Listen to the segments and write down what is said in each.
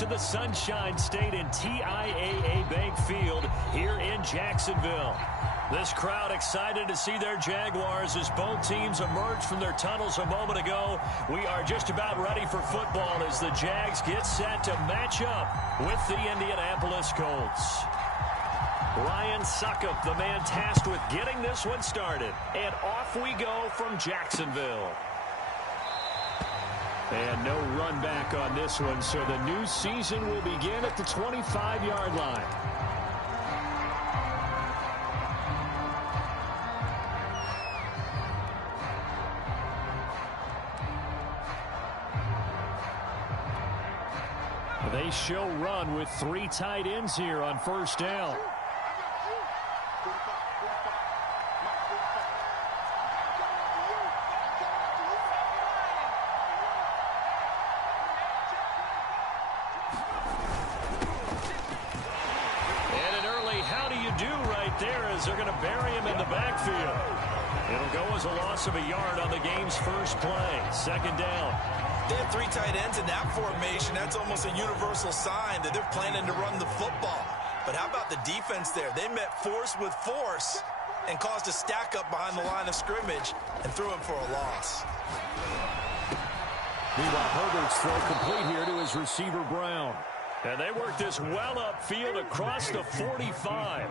to the Sunshine State in TIAA Bank Field here in Jacksonville. This crowd excited to see their Jaguars as both teams emerged from their tunnels a moment ago. We are just about ready for football as the Jags get set to match up with the Indianapolis Colts. Ryan Suckup, the man tasked with getting this one started. And off we go from Jacksonville. And no run back on this one, so the new season will begin at the 25-yard line. They show run with 3 tight ends here on first down. They're going to bury him in the backfield. It'll go as a loss of a yard on the game's first play. Second down. They have 3 tight ends in that formation. That's almost a universal sign that they're planning to run the football. But how about the defense there? They met force with force and caused a stack up behind the line of scrimmage and threw him for a loss. Meanwhile, Herbert's throw complete here to his receiver, Brown. And they work this well upfield across the 45.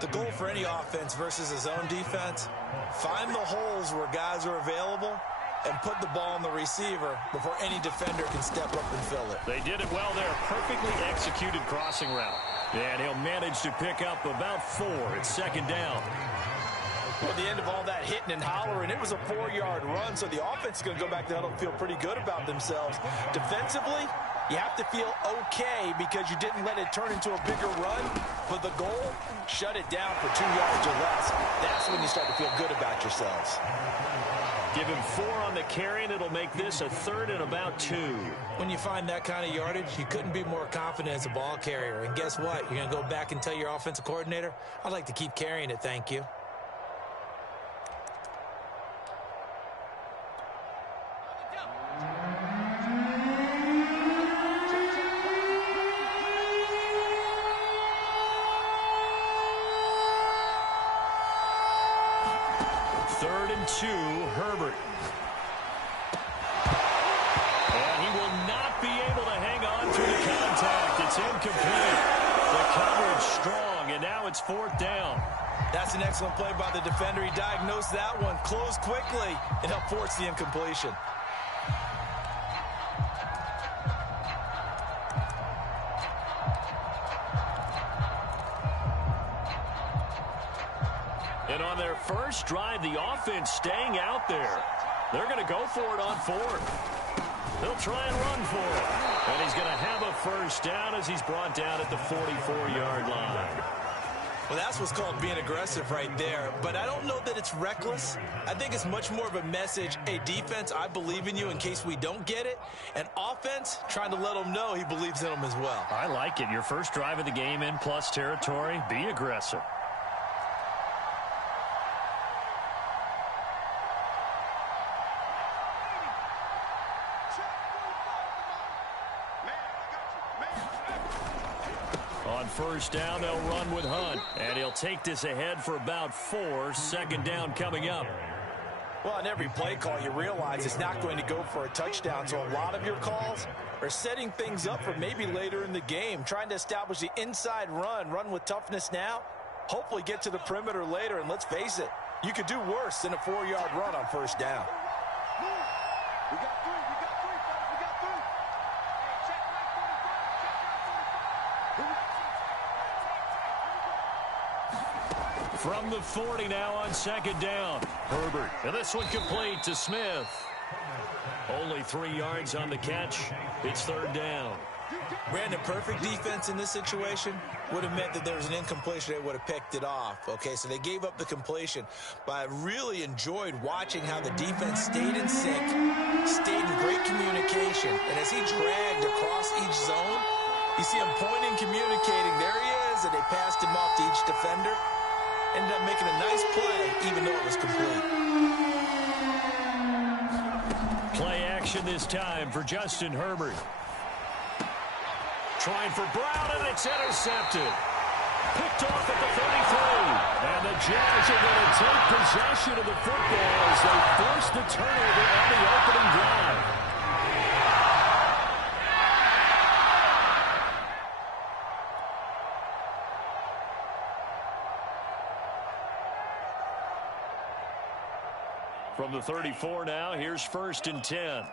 The goal for any offense versus his own defense, find the holes where guys are available and put the ball on the receiver before any defender can step up and fill it. They did it well there. Perfectly executed crossing route. And he'll manage to pick up about 4. It's second down. Well, at the end of all that hitting and hollering, it was a 4-yard run, so the offense is going to go back to huddle and feel pretty good about themselves. Defensively, you have to feel okay because you didn't let it turn into a bigger run. But the goal, shut it down for 2 yards or less. That's when you start to feel good about yourselves. Give him 4 on the carry, and it'll make this a 3rd and about 2. When you find that kind of yardage, you couldn't be more confident as a ball carrier. And guess what? You're going to go back and tell your offensive coordinator, I'd like to keep carrying it, thank you. Herbert. And he will not be able to hang on through the contact. It's incomplete. The coverage strong, and now it's 4th down. That's an excellent play by the defender. He diagnosed that one, closed quickly, and helped force the incompletion. And on their first drive, the offense staying out there. They're going to go for it on 4th. They'll try and run for it. And he's going to have a first down as he's brought down at the 44-yard line. Well, that's what's called being aggressive right there. But I don't know that it's reckless. I think it's much more of a message, hey, defense, I believe in you in case we don't get it. And offense, trying to let them know he believes in them as well. I like it. Your first drive of the game in plus territory, be aggressive. First down, they'll run with Hunt. And he'll take this ahead for about 4. Second down coming up. Well, on every play call, you realize it's not going to go for a touchdown. So a lot of your calls are setting things up for maybe later in the game, trying to establish the inside run with toughness now, hopefully get to the perimeter later. And let's face it, you could do worse than a 4-yard run on first down. From the 40 now on second down. Herbert. And this one complete to Smith. Only 3 yards on the catch. It's 3rd down. Brandon, perfect defense in this situation would have meant that there was an incompletion. They would have picked it off. Okay, so they gave up the completion. But I really enjoyed watching how the defense stayed in sync, stayed in great communication. And as he dragged across each zone, you see him pointing, communicating. There he is, and they passed him off to each defender. Ended up making a nice play, even though it was complete. Play action this time for Justin Herbert. Trying for Brown, and it's intercepted. Picked off at the 33. And the Jags are going to take possession of the football as they force the turnover on the opening drive. From the 34 now, here's 1st and 10.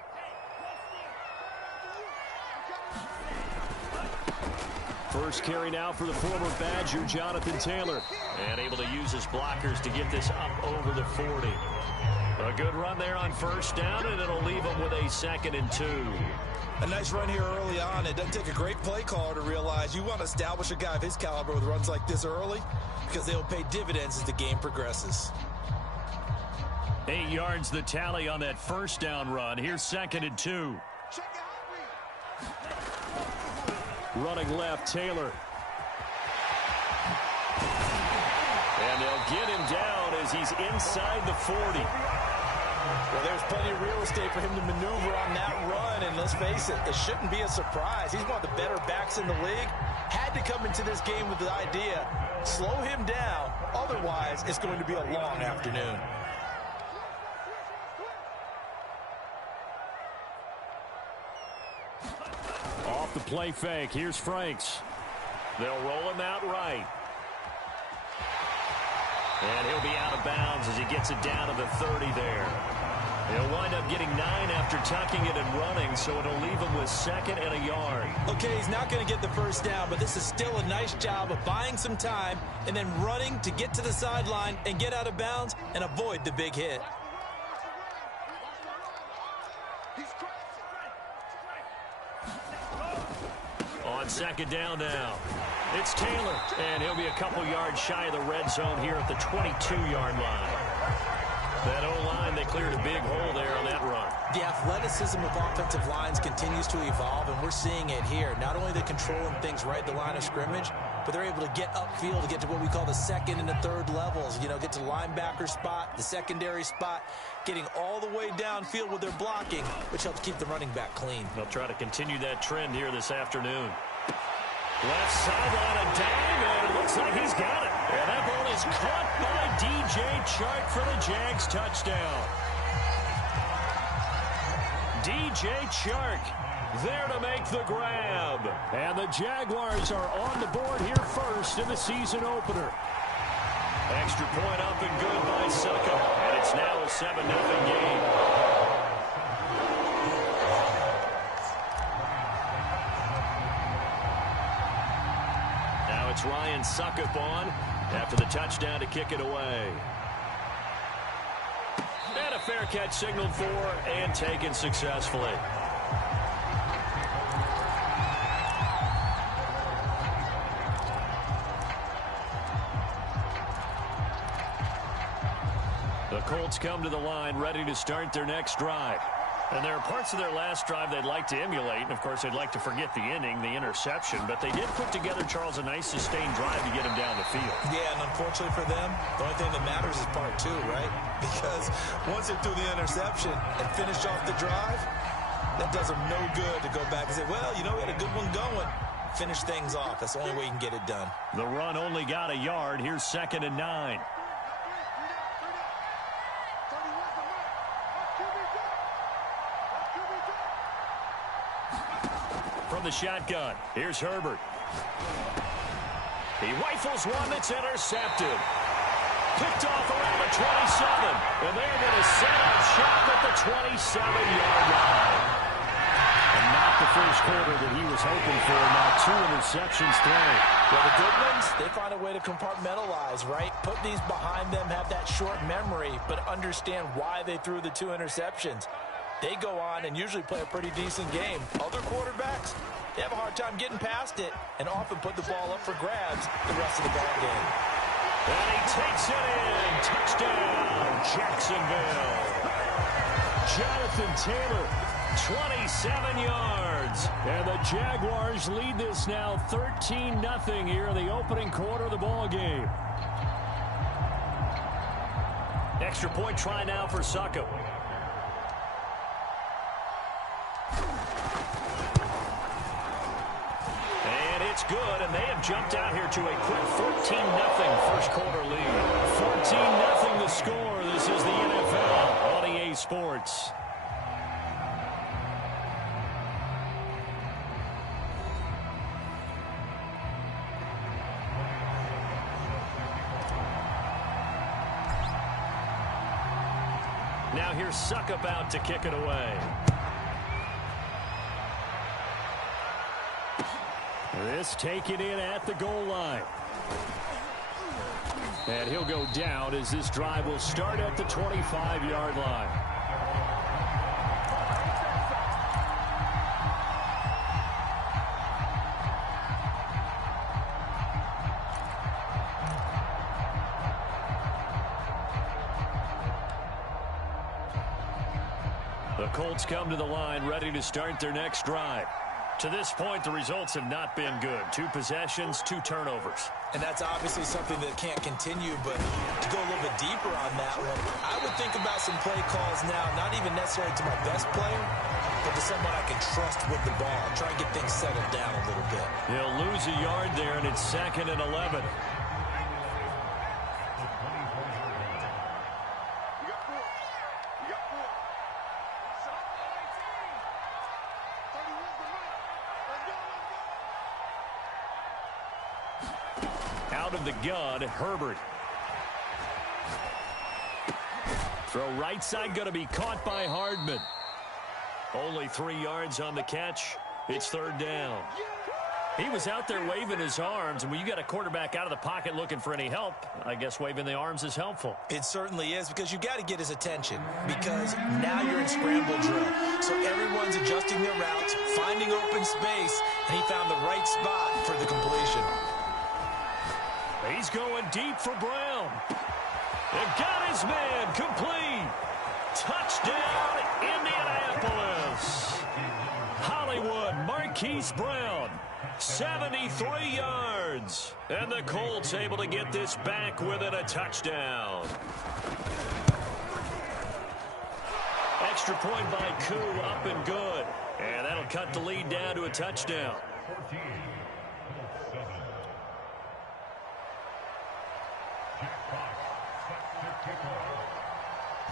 First carry now for the former Badger, Jonathan Taylor. And able to use his blockers to get this up over the 40. A good run there on 1st down, and it'll leave him with a 2nd and 2. A nice run here early on. It doesn't take a great play caller to realize you want to establish a guy of his caliber with runs like this early because they'll pay dividends as the game progresses. 8 yards the tally on that 1st down run. Here's 2nd and 2. Running left, Taylor. And they'll get him down as he's inside the 40. Well, there's plenty of real estate for him to maneuver on that run, and let's face it, it shouldn't be a surprise. He's one of the better backs in the league. Had to come into this game with the idea, slow him down, otherwise it's going to be a long afternoon. Off the play fake, here's Franks. They'll roll him out right. And he'll be out of bounds as he gets it down to the 30 there. He'll wind up getting 9 after tucking it and running, so it'll leave him with 2nd and a yard. Okay, he's not going to get the 1st down, but this is still a nice job of buying some time and then running to get to the sideline and get out of bounds and avoid the big hit. On 2nd down now, it's Taylor, and he'll be a couple yards shy of the red zone here at the 22-yard line. That O-line, they cleared a big hole there on that run. The athleticism of offensive lines continues to evolve, and we're seeing it here. Not only are they controlling things right at the line of scrimmage, but they're able to get upfield to get to what we call the 2nd and the 3rd levels. You know, get to the linebacker spot, the secondary spot, getting all the way downfield with their blocking, which helps keep the running back clean. They'll try to continue that trend here this afternoon. Left sideline, a dang, and it looks like he's got it. And that ball is caught by DJ Chark for the Jags touchdown. DJ Chark there to make the grab. And the Jaguars are on the board here first in the season opener. Extra point up and good by Suckup. And it's now a 7-0 game. It's Ryan Suckup on after the touchdown to kick it away. And a fair catch signaled for and taken successfully. The Colts come to the line ready to start their next drive. And there are parts of their last drive they'd like to emulate. And, of course, they'd like to forget the inning, the interception. But they did put together, Charles, a nice sustained drive to get him down the field. Yeah, and unfortunately for them, the only thing that matters is part 2, right? Because once they threw the interception and finished off the drive, that does them no good to go back and say, well, you know, we had a good one going. Finish things off. That's the only way you can get it done. The run only got a yard. Here's 2nd and 9. From the shotgun, here's Herbert. He rifles one that's intercepted. Picked off around the 27. And they're going to set up shop at the 27-yard line. And not the first quarter that he was hoping for. Now 2 interceptions thrown. Well, the good ones, they find a way to compartmentalize, right? Put these behind them, have that short memory, but understand why they threw the 2 interceptions. They go on and usually play a pretty decent game. Other quarterbacks, they have a hard time getting past it and often put the ball up for grabs the rest of the ball game. And he takes it in. Touchdown, Jacksonville. Jonathan Taylor, 27 yards. And the Jaguars lead this now 13-0 here in the opening quarter of the ball game. Extra point try now for Suckup. good, and they have jumped out here to a quick 14-0 first quarter lead. 14-0 the score. This is the NFL on EA Sports. Now here's Suckup out to kick it away. This taken in at the goal line. And he'll go down as this drive will start at the 25-yard line. The Colts come to the line ready to start their next drive. To this point, the results have not been good. 2 possessions, 2 turnovers. And that's obviously something that can't continue, but to go a little bit deeper on that one, I would think about some play calls now, not even necessarily to my best player, but to someone I can trust with the ball. Try and get things settled down a little bit. He'll lose a yard there, and it's 2nd and 11. Out of the gun, Herbert. Throw right side, going to be caught by Hardman. Only 3 yards on the catch. It's 3rd down. He was out there waving his arms, and when you got a quarterback out of the pocket looking for any help, I guess waving the arms is helpful. It certainly is, because you got to get his attention, because now you're in scramble drill. So everyone's adjusting their routes, finding open space, and he found the right spot for the completion. He's going deep for Brown. And got his man complete. Touchdown, Indianapolis. Hollywood, Marquise Brown, 73 yards. And the Colts able to get this back within a touchdown. Extra point by Koo, up and good. And that'll cut the lead down to a touchdown.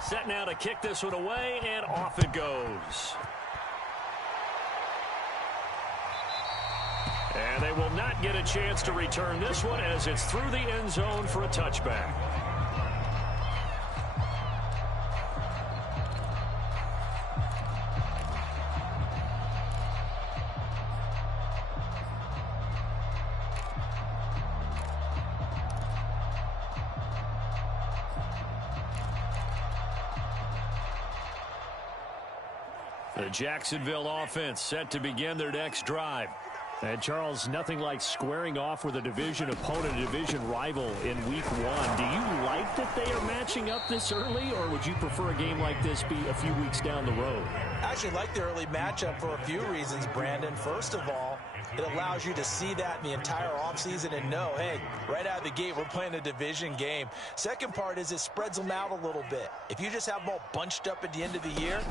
Set now to kick this one away, and off it goes. And they will not get a chance to return this one as it's through the end zone for a touchback. The Jacksonville offense set to begin their next drive. And, Charles, nothing like squaring off with a division opponent, a division rival in Week 1. Do you like that they are matching up this early, or would you prefer a game like this be a few weeks down the road? I actually like the early matchup for a few reasons, Brandon. First of all, it allows you to see that in the entire offseason and know, hey, right out of the gate, we're playing a division game. Second part is it spreads them out a little bit. If you just have them all bunched up at the end of the year,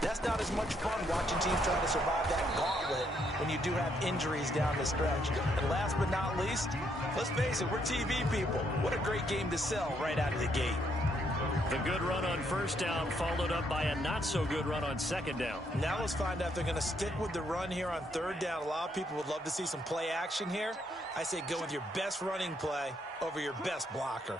that's not as much fun watching teams trying to survive that gauntlet when you do have injuries down the stretch. And last but not least, let's face it, we're TV people. What a great game to sell right out of the gate. The good run on first down followed up by a not-so-good run on second down. Now let's find out if they're going to stick with the run here on third down. A lot of people would love to see some play action here. I say go with your best running play over your best blocker.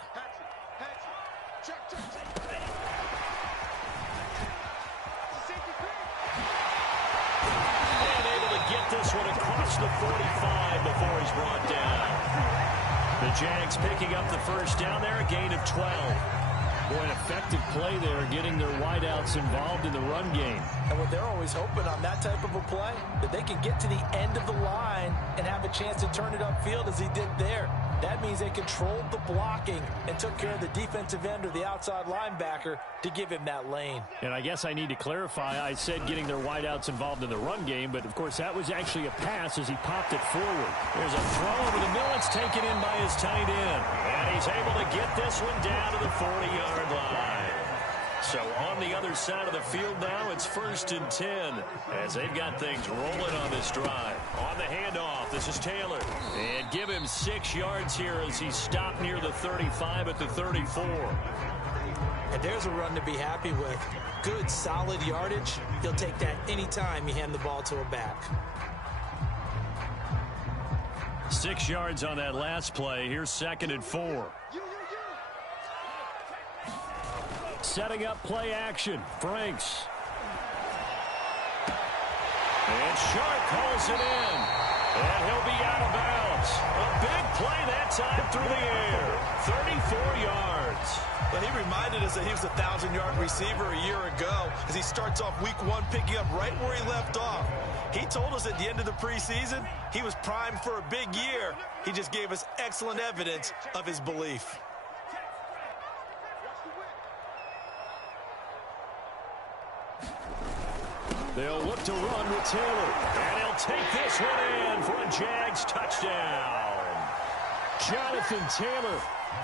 And able to get this one across the 45 before he's brought down. The Jags picking up the first down there, a gain of 12. Boy, an effective play there, getting their wideouts involved in the run game. And what they're always hoping on that type of a play, that they can get to the end of the line and have a chance to turn it upfield as he did there. That means they controlled the blocking and took care of the defensive end or the outside linebacker to give him that lane. And I guess I need to clarify, I said getting their wideouts involved in the run game, but of course that was actually a pass as he popped it forward. There's a throw over the middle. It's taken in by his tight end. And he's able to get this one down to the 40-yard line. So on the other side of the field now, it's 1st and 10 as they've got things rolling on this drive. On the handoff, this is Taylor. And give him 6 yards here as he's stopped near the 35 at the 34. And there's a run to be happy with. Good, solid yardage. He'll take that anytime you hand the ball to a back. 6 yards on that last play. Here's 2nd and 4. Setting up play action. Franks. And Sharp calls it in. And he'll be out of bounds. A big play that time through the air. 34 yards. Well, he reminded us that he was a 1,000-yard receiver a year ago as he starts off week 1 picking up right where he left off. He told us at the end of the preseason he was primed for a big year. He just gave us excellent evidence of his belief. They'll look to run with Taylor. And he'll take this one in for a Jags touchdown. Jonathan Taylor,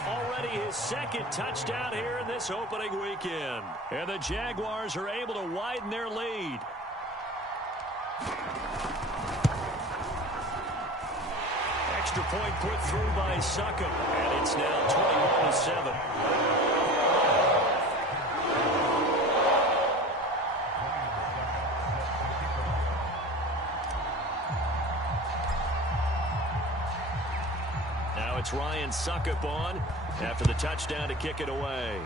already his 2nd touchdown here in this opening weekend. And the Jaguars are able to widen their lead. Extra point put through by Succop. And it's now 21-7. It's Ryan Succop on after the touchdown to kick it away.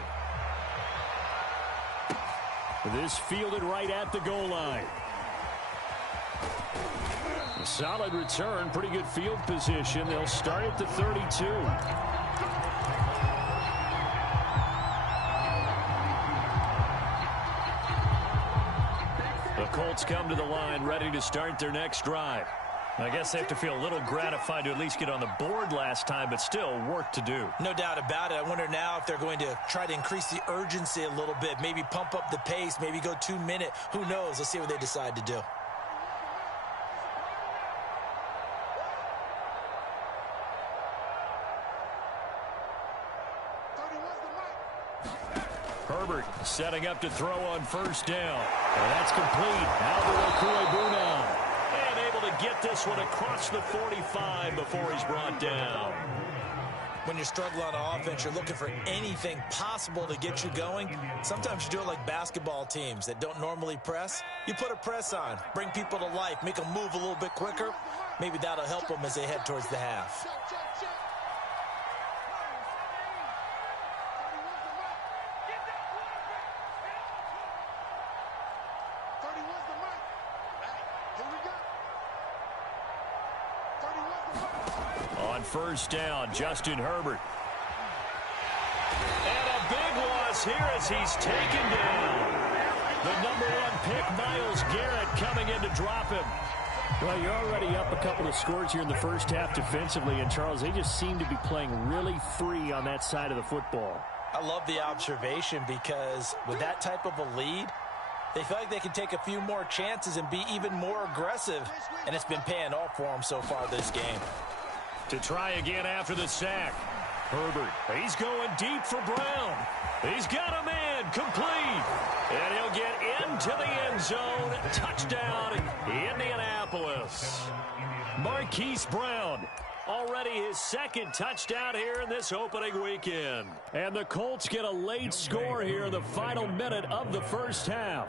This fielded right at the goal line. A solid return, pretty good field position. They'll start at the 32. The Colts come to the line ready to start their next drive. I guess they have to feel a little gratified to at least get on the board last time, but still work to do. No doubt about it. I wonder now if they're going to try to increase the urgency a little bit, maybe pump up the pace, maybe go 2-minute. Who knows? Let's see what they decide to do. Herbert setting up to throw on 1st down. And that's complete. Alvaro Cuebuena. To get this one across the 45 before he's brought down. When you're struggling on offense, you're looking for anything possible to get you going. Sometimes you do it like basketball teams that don't normally press. You put a press on, bring people to life, make them move a little bit quicker. Maybe that'll help them as they head towards the half. On 1st down, Justin Herbert. And a big loss here as he's taken down. The #1 pick, Myles Garrett, coming in to drop him. Well, you're already up a couple of scores here in the first half defensively, and Charles, they just seem to be playing really free on that side of the football. I love the observation because with that type of a lead, they feel like they can take a few more chances and be even more aggressive, and it's been paying off for them so far this game. To try again after the sack. Herbert, he's going deep for Brown. He's got a man, complete. And he'll get into the end zone. Touchdown, Indianapolis. Marquise Brown, already his 2nd touchdown here in this opening weekend. And the Colts get a late score here in the final minute of the first half.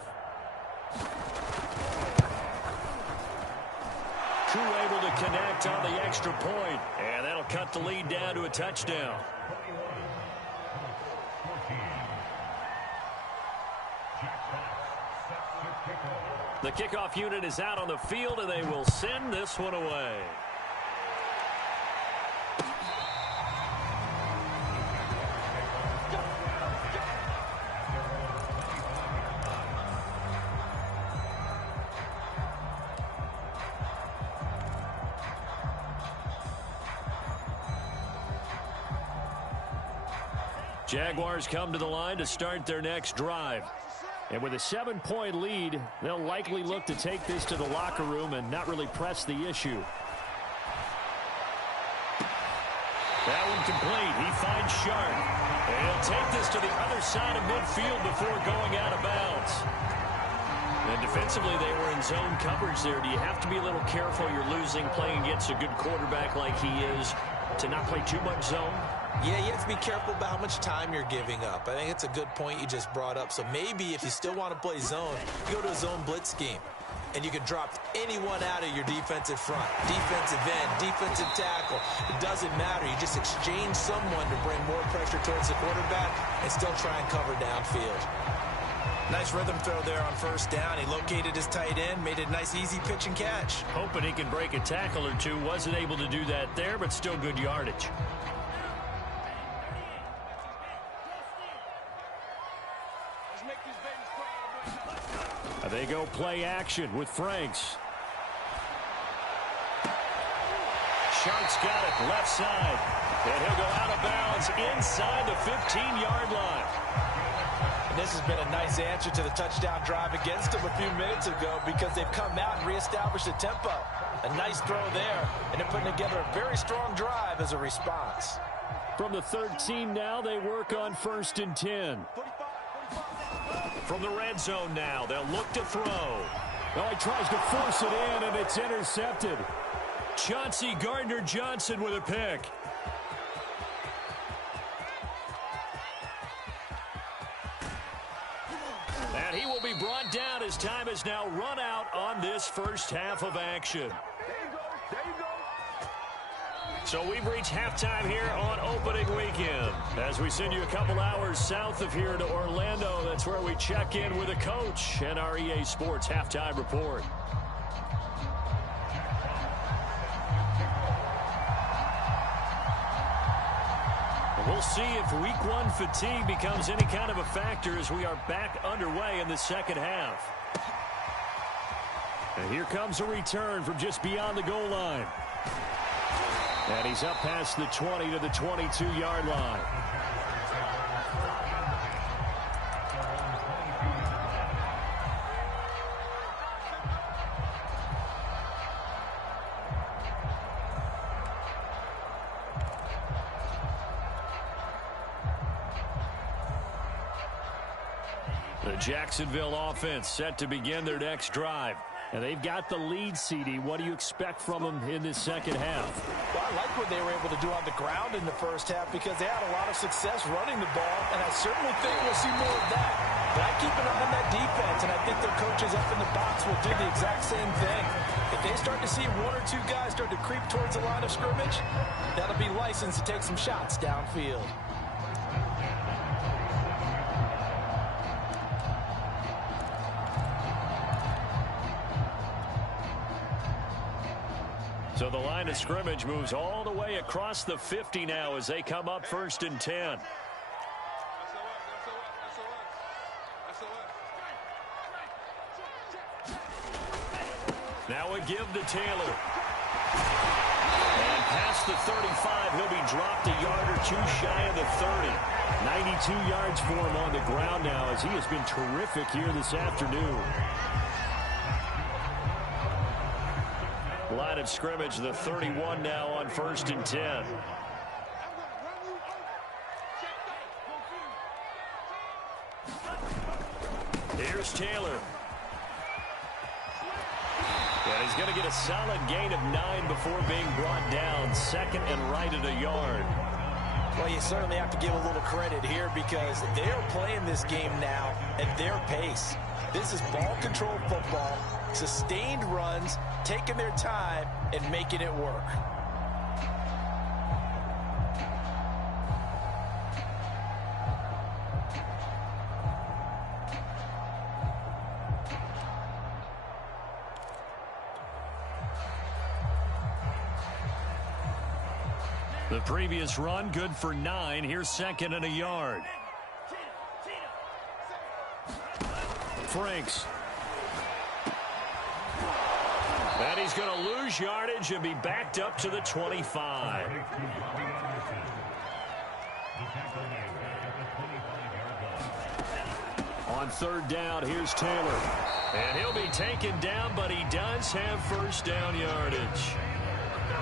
Able to connect on the extra point, and that'll cut the lead down to a touchdown. The kickoff unit is out on the field, and they will send this one away. Jaguars come to the line to start their next drive. And with a 7-point lead, they'll likely look to take this to the locker room and not really press the issue. That one complete. He finds Sharp. And he'll take this to the other side of midfield before going out of bounds. And defensively, they were in zone coverage there. Do you have to be a little careful? You're losing playing against a good quarterback like he is to not play too much zone? Yeah, you have to be careful about how much time you're giving up. I think it's a good point you just brought up. So maybe if you still want to play zone, you go to a zone blitz scheme. And you can drop anyone out of your defensive front. Defensive end, defensive tackle. It doesn't matter. You just exchange someone to bring more pressure towards the quarterback and still try and cover downfield. Nice rhythm throw there on first down. He located his tight end, made it a nice, easy pitch and catch. Hoping he can break a tackle or two. Wasn't able to do that there, but still good yardage. They go play action with Franks. Sharp's got it left side. And he'll go out of bounds inside the 15-yard line. And this has been a nice answer to the touchdown drive against them a few minutes ago because they've come out and reestablished the tempo. A nice throw there, and they're putting together a very strong drive as a response. From the 13 now, they work on 1st and 10. From the red zone now, they'll look to throw. Well, he tries to force it in, and it's intercepted. Chauncey Gardner-Johnson with a pick. And he will be brought down as time is now run out on this first half of action. So we've reached halftime here on opening weekend. As we send you a couple hours south of here to Orlando, that's where we check in with a coach and our EA Sports halftime report. We'll see if week one fatigue becomes any kind of a factor as we are back underway in the second half. And here comes a return from just beyond the goal line. And he's up past the 20 to the 22-yard line. The Jacksonville offense set to begin their next drive. And they've got the lead, CD. What do you expect from them in this second half? Well, I like what they were able to do on the ground in the first half because they had a lot of success running the ball, and I certainly think we'll see more of that. But I keep an eye on that defense, and I think their coaches up in the box will do the exact same thing. If they start to see one or two guys start to creep towards the line of scrimmage, that'll be licensed to take some shots downfield. So the line of scrimmage moves all the way across the 50 now as they come up 1st and 10. Now a give to Taylor. And past the 35, he'll be dropped a yard or two shy of the 30. 92 yards for him on the ground now as he has been terrific here this afternoon. Line of scrimmage, the 31 now on 1st and 10. Here's Taylor. And he's going to get a solid gain of 9 before being brought down. 2nd and right at a yard. Well, you certainly have to give a little credit here because they're playing this game now at their pace. This is ball control football, sustained runs, taking their time and making it work. The previous run good for 9. Here's 2nd and a yard. Franks. And he's going to lose yardage and be backed up to the 25. On 3rd down, here's Taylor. And he'll be taken down, but he does have 1st down yardage.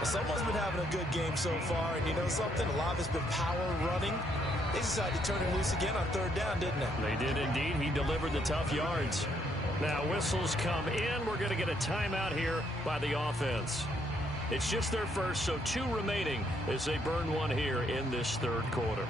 Someone's been having a good game so far, and you know something? A lot of it's been power running. They decided to turn him loose again on third down, didn't they? They did indeed. He delivered the tough yards. Now, whistles come in. We're going to get a timeout here by the offense. It's just their first, so 2 remaining as they burn one here in this third quarter.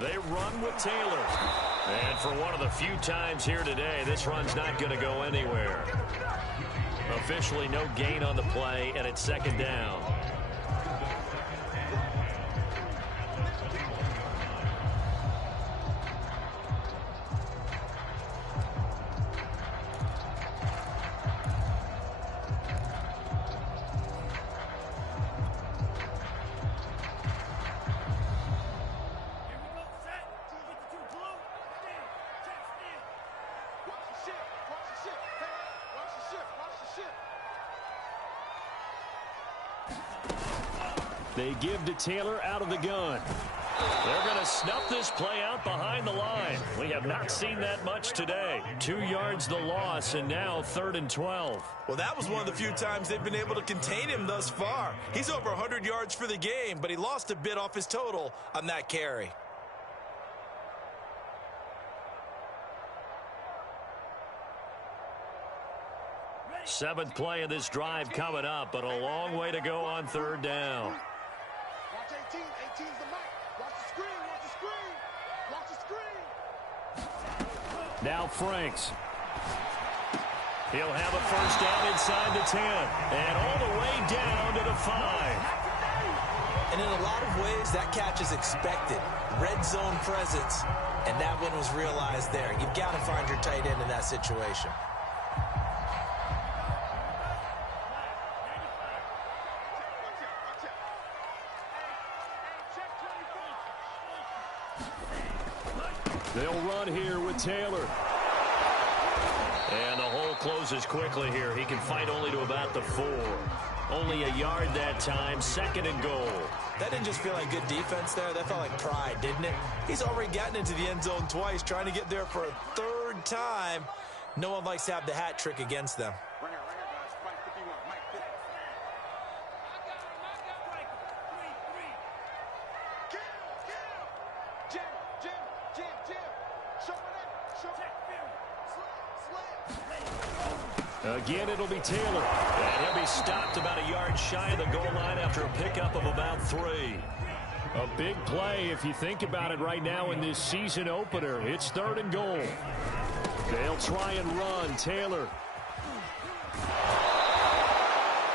They run with Taylor. And for one of the few times here today, this run's not going to go anywhere. Officially no gain on the play, and it's second down. They give to Taylor out of the gun. They're going to snuff this play out behind the line. We have not seen that much today. 2 yards the loss, and now 3rd and 12. Well, that was one of the few times they've been able to contain him thus far. He's over 100 yards for the game, but he lost a bit off his total on that carry. Seventh play of this drive coming up, but a long way to go on third down. Watch 18. 18's the mic. Watch the screen. Watch the screen. Watch the screen. Now Franks. He'll have a first down inside the 10. And all the way down to the 5. And in a lot of ways, that catch is expected. Red zone presence. And that one was realized there. You've got to find your tight end in that situation. They'll run here with Taylor. And the hole closes quickly here. He can fight only to about the 4. Only a yard that time, 2nd and goal. That didn't just feel like good defense there. That felt like pride, didn't it? He's already gotten into the end zone twice, trying to get there for a 3rd time. No one likes to have the hat trick against them. Again, it'll be Taylor. And he'll be stopped about a yard shy of the goal line after a pickup of about 3. A big play if you think about it right now in this season opener. It's 3rd and goal. They'll try and run. Taylor.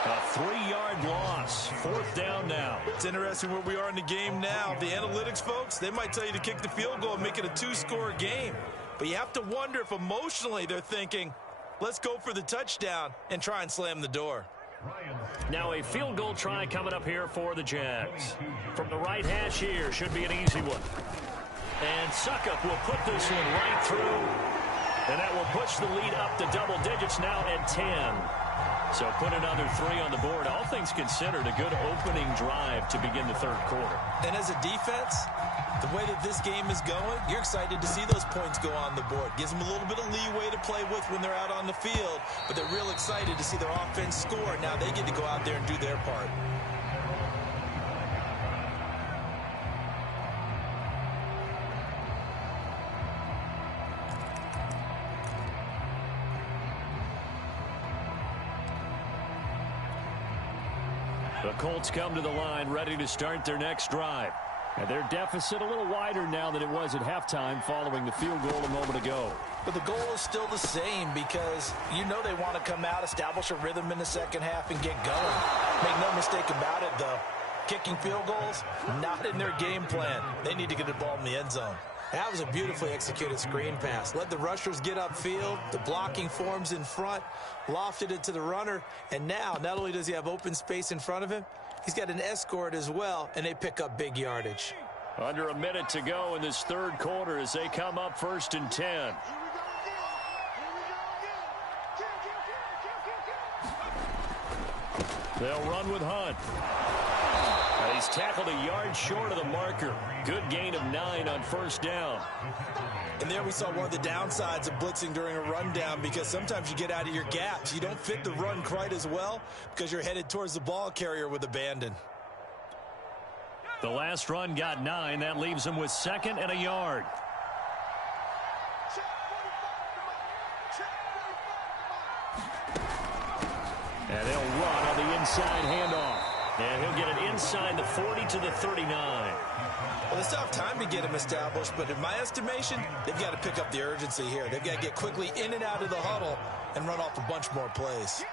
A 3-yard loss. 4th down now. It's interesting where we are in the game now. The analytics folks, they might tell you to kick the field goal and make it a 2-score game. But you have to wonder if emotionally they're thinking, let's go for the touchdown and try and slam the door. Now a field goal try coming up here for the Jags. From the right hash here, should be an easy one. And Suckup will put this one right through. And that will push the lead up to double digits now at 10. So put another 3 on the board. All things considered, a good opening drive to begin the 3rd quarter. And as a defense, the way that this game is going, you're excited to see those points go on the board. Gives them a little bit of leeway to play with when they're out on the field, but they're real excited to see their offense score. Now they get to go out there and do their part. The Colts come to the line ready to start their next drive. And their deficit a little wider now than it was at halftime following the field goal a moment ago. But the goal is still the same because you know they want to come out, establish a rhythm in the second half, and get going. Make no mistake about it, though. Kicking field goals, not in their game plan. They need to get the ball in the end zone. That was a beautifully executed screen pass. Let the rushers get upfield. The blocking forms in front. Lofted it to the runner. And now, not only does he have open space in front of him, he's got an escort as well, and they pick up big yardage. Under a minute to go in this 3rd quarter as they come up 1st and 10. They'll run with Hunt. He's tackled a yard short of the marker. Good gain of 9 on first down. And there we saw one of the downsides of blitzing during a rundown, because sometimes you get out of your gaps. You don't fit the run quite as well because you're headed towards the ball carrier with abandon. The last run got 9. That leaves him with 2nd and a yard. And they'll run on the inside handoff. And he'll get it inside the 40 to the 39. Well, they still have time to get him established, but in my estimation, they've got to pick up the urgency here. They've got to get quickly in and out of the huddle and run off a bunch more plays.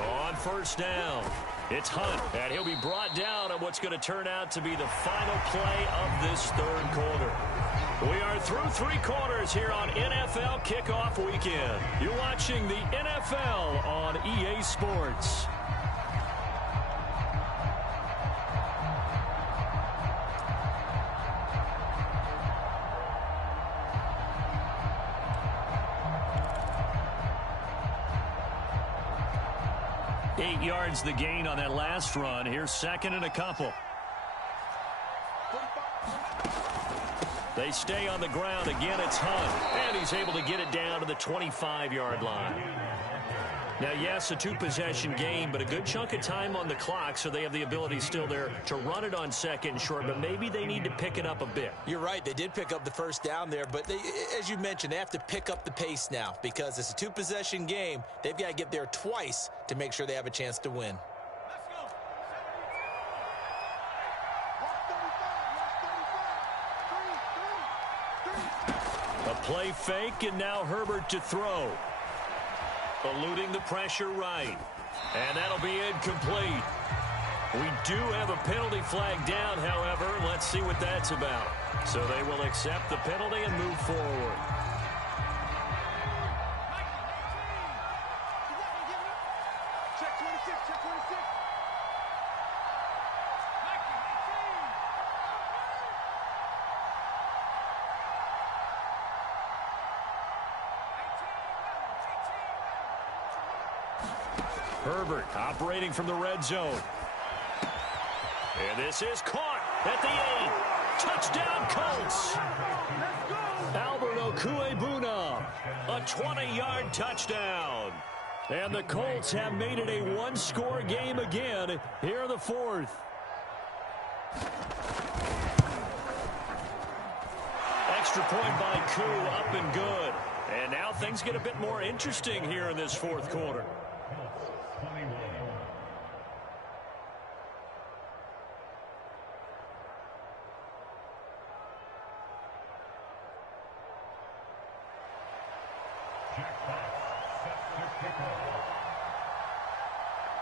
On first down, it's Hunt, and he'll be brought down on what's going to turn out to be the final play of this third quarter. We are through 3 quarters here on NFL Kickoff Weekend. You're watching the NFL on EA Sports. Eight yards the gain on that last run. Here's 2nd and a couple. They stay on the ground. Again, it's Hunt. And he's able to get it down to the 25-yard line. Now, yes, a 2-possession game, but a good chunk of time on the clock, so they have the ability still there to run it on 2nd and short, but maybe they need to pick it up a bit. You're right. They did pick up the first down there, but they, as you mentioned, they have to pick up the pace now because it's a 2-possession game. They've got to get there twice to make sure they have a chance to win. A play fake, and now Herbert to throw. Eluding the pressure right. And that'll be incomplete. We do have a penalty flag down, however. Let's see what that's about. So they will accept the penalty and move forward. Check 26, check 26. Herbert operating from the red zone. And this is caught at the 8. Touchdown, Colts. Albert Okuebuna, a 20-yard touchdown. And the Colts have made it a 1-score game again here in the 4th. Extra point by Koo, up and good. And now things get a bit more interesting here in this 4th quarter.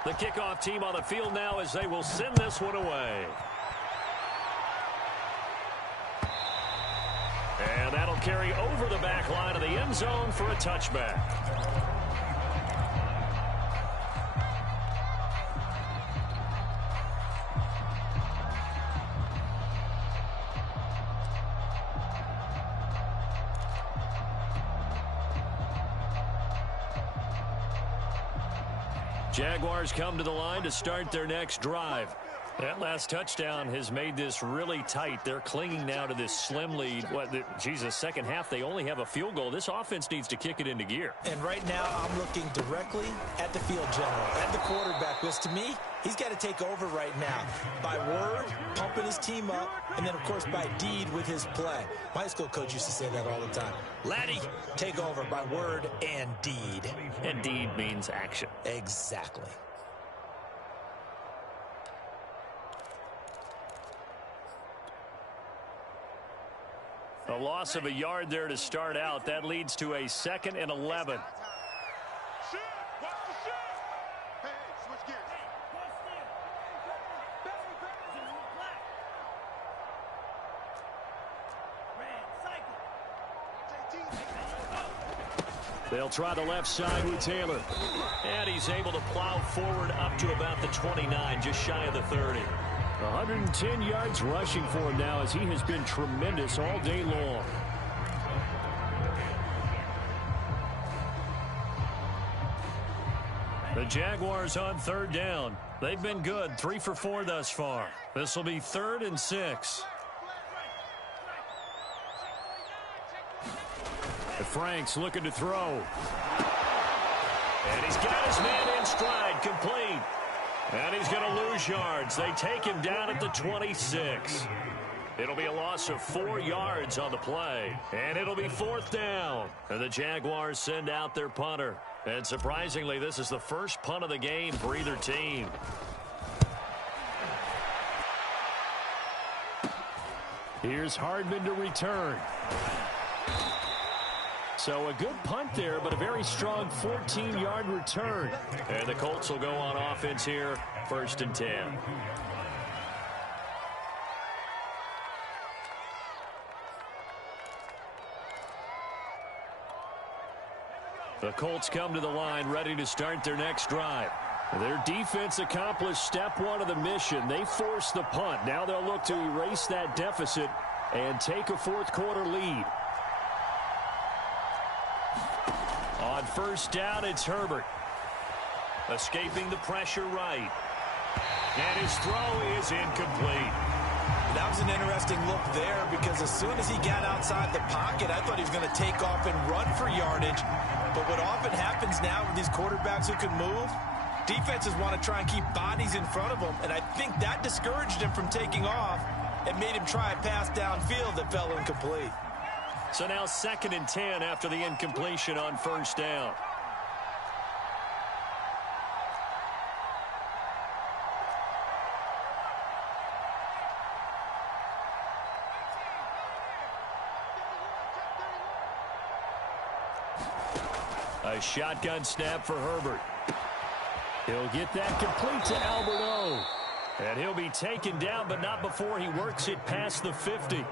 The kickoff team on the field now as they will send this one away. And that'll carry over the back line of the end zone for a touchback. Jaguars come to the line to start their next drive. That last touchdown has made this really tight. They're clinging now to this slim lead. Second half, they only have a field goal. This offense needs to kick it into gear. And right now, I'm looking directly at the field general, at the quarterback, because to me, he's got to take over right now. By word, pumping his team up, and then, of course, by deed with his play. My high school coach used to say that all the time. Laddie, take over by word and deed. And deed means action. Exactly. A loss of a yard there to start out. That leads to a 2nd and 11. Shit! Watch the shit! Hey, switch gears. They'll try the left side with Taylor. And he's able to plow forward up to about the 29, just shy of the 30. 110 yards rushing for him now as he has been tremendous all day long. The Jaguars on third down. They've been good, 3 for 4 thus far. This will be 3rd and 6. Frank's looking to throw. And he's got his man in stride, complete. And he's going to lose yards. They take him down at the 26. It'll be a loss of 4 yards on the play. And it'll be 4th down. And the Jaguars send out their punter. And surprisingly, this is the first punt of the game for either team. Here's Hardman to return. So a good punt there, but a very strong 14-yard return. And the Colts will go on offense here, 1st and 10. The Colts come to the line ready to start their next drive. Their defense accomplished step 1 of the mission. They forced the punt. Now they'll look to erase that deficit and take a 4th quarter lead. On 1st down, it's Herbert. Escaping the pressure right. And his throw is incomplete. That was an interesting look there because as soon as he got outside the pocket, I thought he was going to take off and run for yardage. But what often happens now with these quarterbacks who can move, defenses want to try and keep bodies in front of them, and I think that discouraged him from taking off and made him try a pass downfield that fell incomplete. So now 2nd and 10 after the incompletion on 1st down. A shotgun snap for Herbert. He'll get that complete to Albert O. And he'll be taken down, but not before he works it past the 50.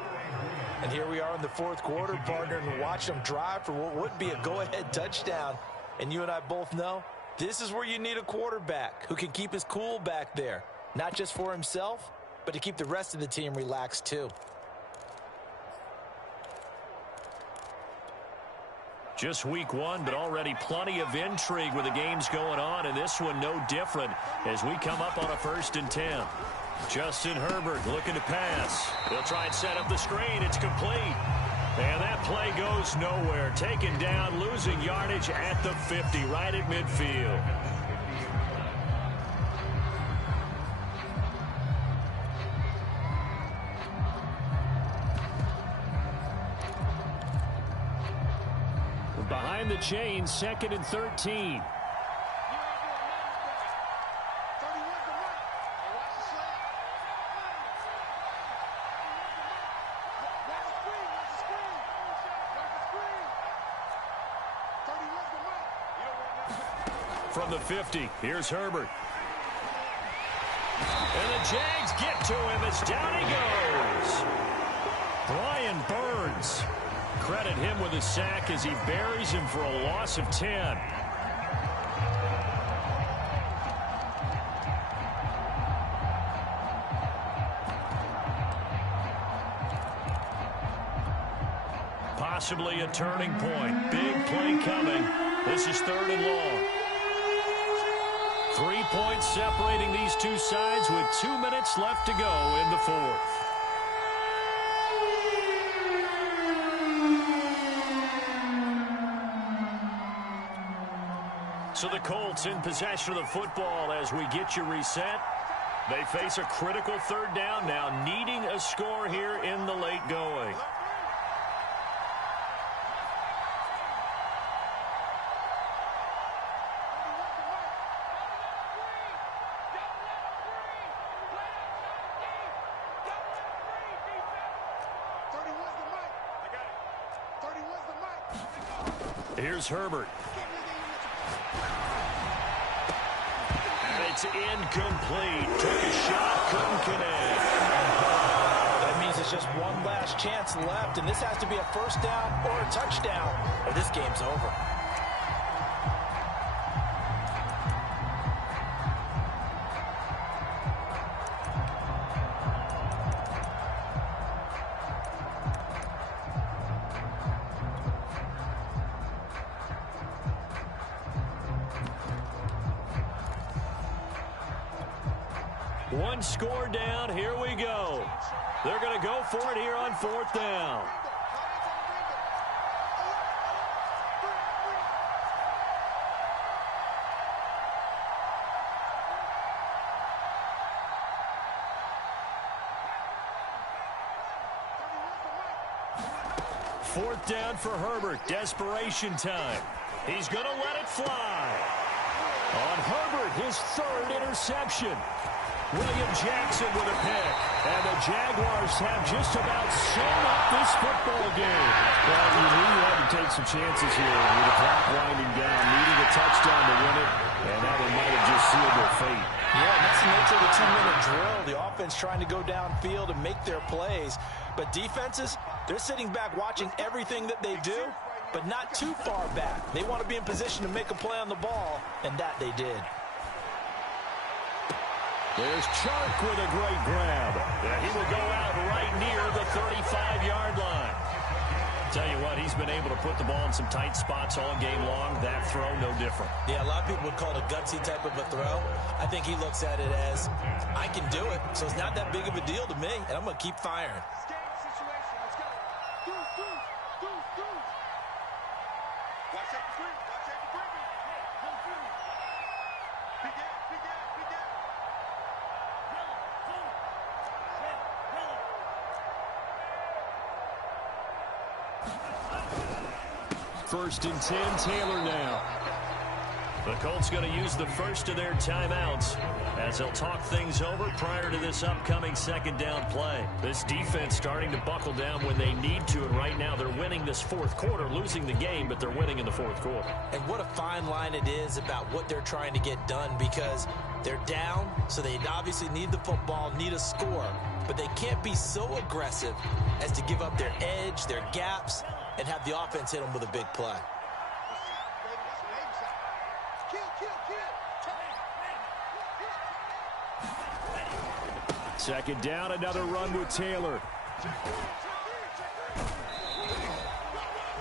And here we are in the 4th quarter, partner, and watch them drive for what would be a go-ahead touchdown. And you and I both know this is where you need a quarterback who can keep his cool back there, not just for himself, but to keep the rest of the team relaxed too. Just week 1, but already plenty of intrigue with the games going on, and this one no different as we come up on a 1st and 10. Justin Herbert looking to pass. He'll try and set up the screen. It's complete. And that play goes nowhere. Taken down, losing yardage at the 50, right at midfield. Behind the chains, 2nd and 13. From the 50, here's Herbert. And the Jags get to him as down he goes. Brian Burns. Credit him with a sack as he buries him for a loss of 10. Possibly a turning point. Big play coming. This is 3rd and long. 3 points separating these two sides with 2 minutes left to go in the 4th. So the Colts in possession of the football as we get you reset. They face a critical 3rd down now, needing a score here in the late going. Here's Herbert. And it's incomplete. Took a shot, couldn't connect. That means it's just one last chance left, and this has to be a 1st down or a touchdown, or this game's over. One score down. Here we go. They're going to go for it here on 4th down. Fourth down for Herbert. Desperation time. He's going to let it fly. On Herbert, his 3rd interception. William Jackson with a pick. And the Jaguars have just about sewn up this football game. Well, you knew you had to take some chances here with the clock winding down, needing a touchdown to win it, and that one might have just sealed their fate. Yeah, that's the nature of the 2-minute drill. The offense trying to go downfield and make their plays. But defenses, they're sitting back watching everything that they do, but not too far back. They want to be in position to make a play on the ball, and that they did. There's Chark with a great grab. Yeah, he will go out right near the 35-yard line. Tell you what, he's been able to put the ball in some tight spots all game long. That throw, no different. Yeah, a lot of people would call it a gutsy type of a throw. I think he looks at it as, I can do it, so it's not that big of a deal to me, and I'm going to keep firing. First and 10, Taylor now. The Colts going to use the first of their timeouts as they'll talk things over prior to this upcoming 2nd down play. This defense starting to buckle down when they need to, and right now they're winning this 4th quarter, losing the game, but they're winning in the 4th quarter. And what a fine line it is about what they're trying to get done, because they're down, so they obviously need the football, need a score, but they can't be so aggressive as to give up their edge, their gaps, and have the offense hit them with a big play. Second down, another run with Taylor.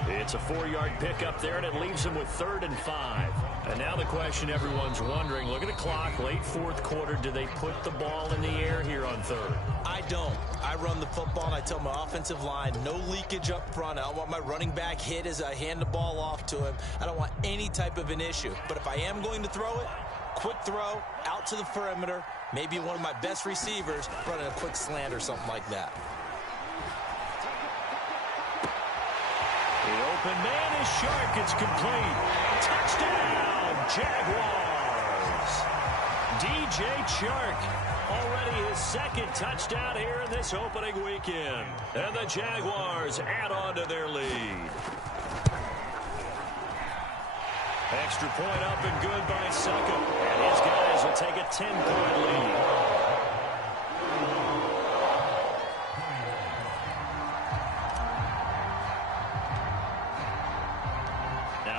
It's a 4-yard pickup there, and it leaves them with 3rd and 5. And now the question everyone's wondering, look at the clock, late 4th quarter, do they put the ball in the air here on 3rd? I don't. I run the football, and I tell my offensive line, no leakage up front. I don't want my running back hit as I hand the ball off to him. I don't want any type of an issue. But if I am going to throw it, quick throw, out to the perimeter, maybe one of my best receivers running a quick slant or something like that. The open man is Chark. It's complete. Touchdown, Jaguars. DJ Chark, already his 2nd touchdown here in this opening weekend. And the Jaguars add on to their lead. Extra point up and good by Suckup. And his guys will take a 10-point lead.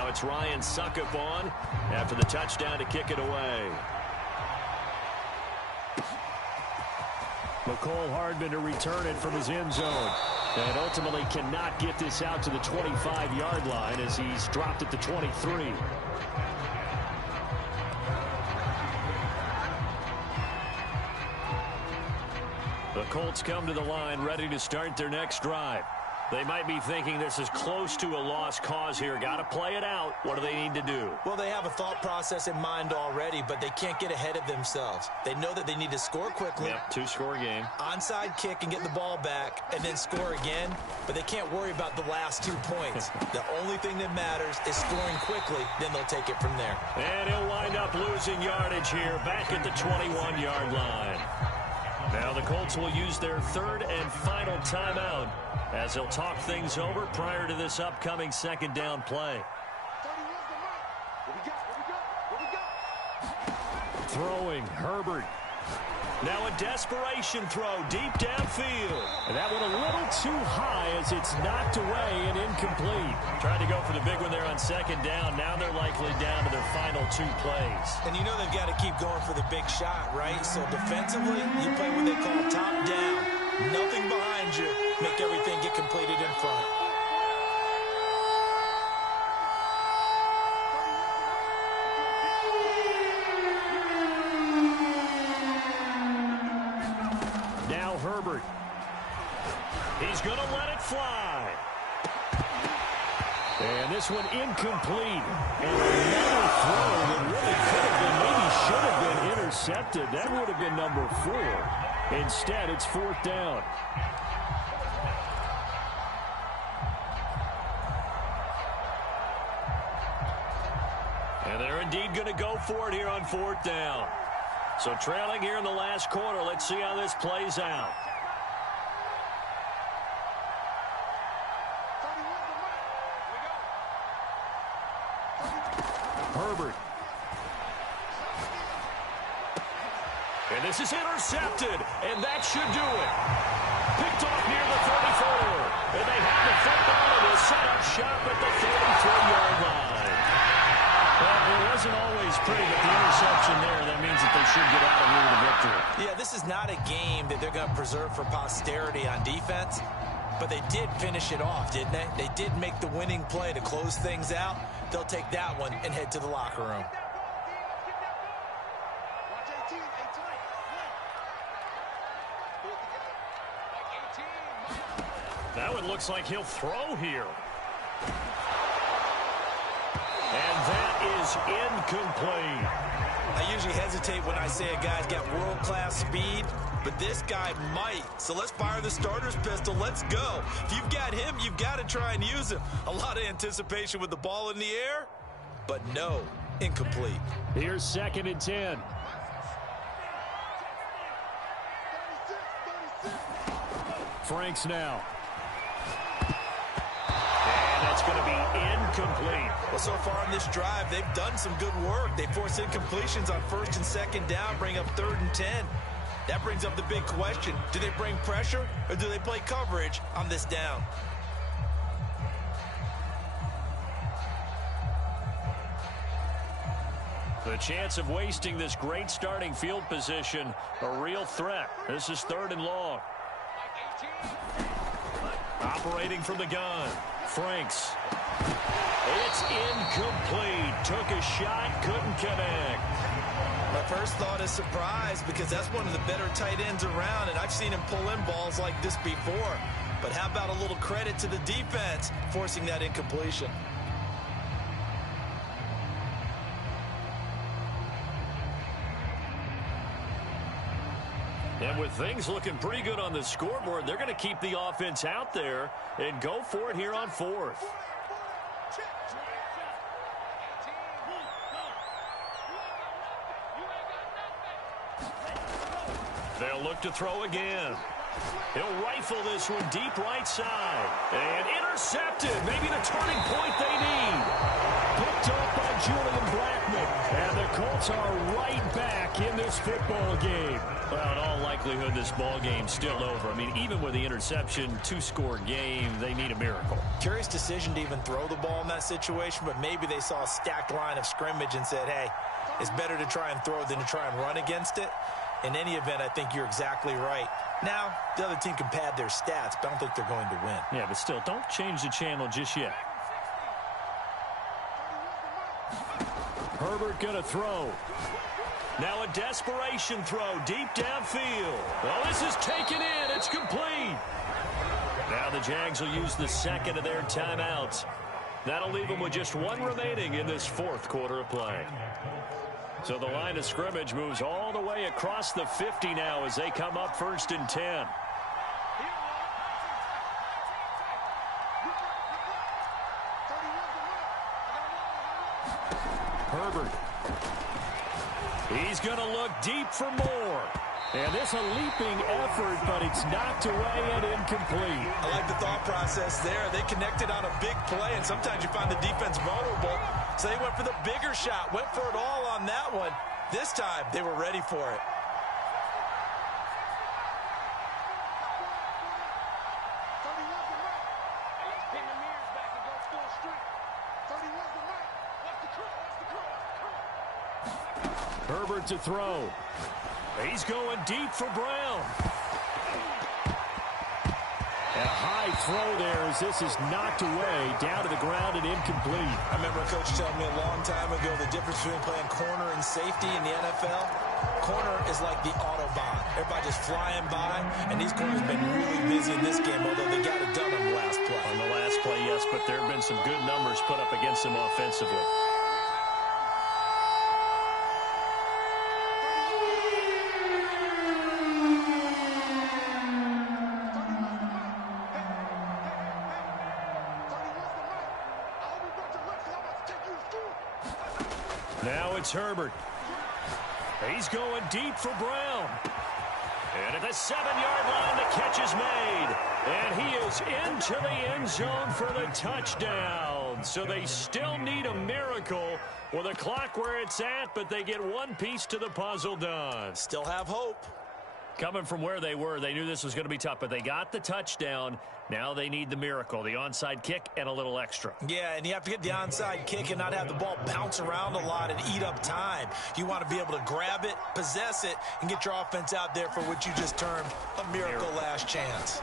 It's Ryan Suckup on after the touchdown to kick it away. McCole Hardman to return it from his end zone. And ultimately cannot get this out to the 25-yard line as he's dropped it to 23. The Colts come to the line ready to start their next drive. They might be thinking this is close to a lost cause here. Got to play it out. What do they need to do? Well, they have a thought process in mind already, but they can't get ahead of themselves. They know that they need to score quickly. Yep, 2-score game. Onside kick and get the ball back and then score again, but they can't worry about the last 2 points. The only thing that matters is scoring quickly, then they'll take it from there. And he'll wind up losing yardage here back at the 21-yard line. Now the Colts will use their 3rd and final timeout as they'll talk things over prior to this upcoming 2nd down play. Throwing, Herbert. Now a desperation throw deep downfield. And that one a little too high as it's knocked away and incomplete. Tried to go for the big one there on 2nd down. Now they're likely down to their final 2 plays. And you know they've got to keep going for the big shot, right? So defensively, you play what they call top down. Nothing behind you. Make everything get completed in front. let fly. And this one incomplete. And another throw that really could have been, maybe should have been intercepted. That would have been number 4. Instead, it's 4th down. And they're indeed going to go for it here on 4th down. So trailing here in the last quarter. Let's see how this plays out. Herbert. And this is intercepted, and that should do it. Picked off near the 34. And they have the football, and will set up shop at the 33-yard line. Well, it wasn't always pretty, but the interception there, that means that they should get out of here with a victory. Yeah, this is not a game that they're going to preserve for posterity on defense, but they did finish it off, didn't they? They did make the winning play to close things out. They'll take that one and head to the locker room. That one looks like he'll throw here. And that is incomplete. I usually hesitate when I say a guy's got world-class speed, but this guy might. So let's fire the starter's pistol. Let's go. If you've got him, you've got to try and use him. A lot of anticipation with the ball in the air, but no, incomplete. Here's 2nd and 10. Franks now. That's going to be incomplete. Well, so far on this drive, they've done some good work. They force incompletions on 1st and 2nd down, bring up 3rd and 10. That brings up the big question. Do they bring pressure or do they play coverage on this down? The chance of wasting this great starting field position, a real threat. This is 3rd and long. Operating from the gun. Franks. It's incomplete. Took a shot, couldn't connect. My first thought is surprise because that's one of the better tight ends around, and I've seen him pull in balls like this before. But how about a little credit to the defense forcing that incompletion? And with things looking pretty good on the scoreboard, they're going to keep the offense out there and go for it here on 4th. They'll look to throw again. He'll rifle this one deep right side. And intercepted. Maybe the turning point they need. Picked up by Julian Blackman. And the Colts are right back in this football game. Well, in all likelihood, this ball game's still over. I mean, even with the interception, 2-score game, they need a miracle. Curious decision to even throw the ball in that situation, but maybe they saw a stacked line of scrimmage and said, hey, it's better to try and throw than to try and run against it. In any event, I think you're exactly right. Now, the other team can pad their stats, but I don't think they're going to win. Yeah, but still, don't change the channel just yet. Herbert going to throw. Now a desperation throw deep downfield. Well, this is taken in. It's complete. Now the Jags will use the 2nd of their timeouts. That'll leave them with just 1 remaining in this 4th quarter of play. So the line of scrimmage moves all the way across the 50 now as they come up 1st and 10. Herbert. He's going to look deep for more. And this a leaping effort, but it's knocked away and incomplete. I like the thought process there. They connected on a big play, and sometimes you find the defense vulnerable. So they went for the bigger shot, went for it all on that one. This time, they were ready for it. Herbert to throw. He's going deep for Brown. And a high throw there as this is knocked away, down to the ground and incomplete. I remember a coach telling me a long time ago the difference between playing corner and safety in the NFL. Corner is like the Autobahn. Everybody just flying by, and these corners have been really busy in this game, although they got it done on the last play. On the last play, yes, but there have been some good numbers put up against them offensively. Now it's Herbert. He's going deep for Brown. And at the 7-yard line, the catch is made. And he is into the end zone for the touchdown. So they still need a miracle with the clock where it's at, but they get one piece to the puzzle done. Still have hope. Coming from where they were, they knew this was going to be tough, but they got the touchdown. Now they need the miracle, the onside kick and a little extra. Yeah, and you have to get the onside kick and not have the ball bounce around a lot and eat up time. You want to be able to grab it, possess it, and get your offense out there for what you just termed a miracle last chance.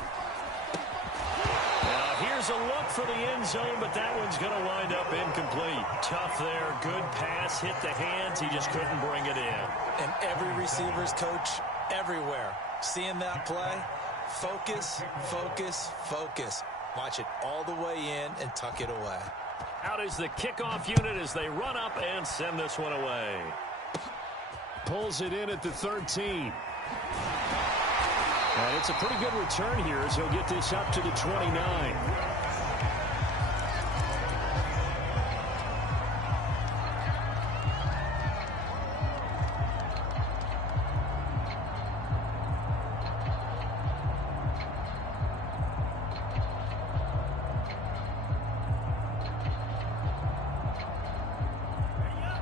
Now here's a look for the end zone, but that one's going to wind up incomplete. Tough there, good pass, hit the hands. He just couldn't bring it in. And every receiver's coach everywhere, seeing that play, focus, focus, focus. Watch it all the way in and tuck it away. Out is the kickoff unit as they run up and send this one away. Pulls it in at the 13. And it's a pretty good return here as he'll get this up to the 29.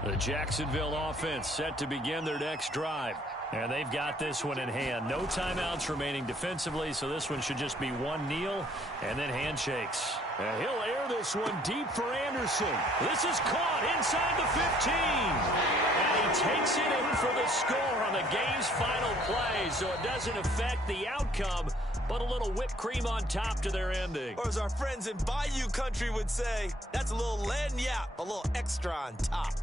The Jacksonville offense set to begin their next drive. And they've got this one in hand. No timeouts remaining defensively, so this one should just be one kneel and then handshakes. And he'll air this one deep for Anderson. This is caught inside the 15. And he takes it in for the score on the game's final play, so it doesn't affect the outcome, but a little whipped cream on top to their ending. Or as our friends in Bayou Country would say, that's a little lagniappe, a little extra on top.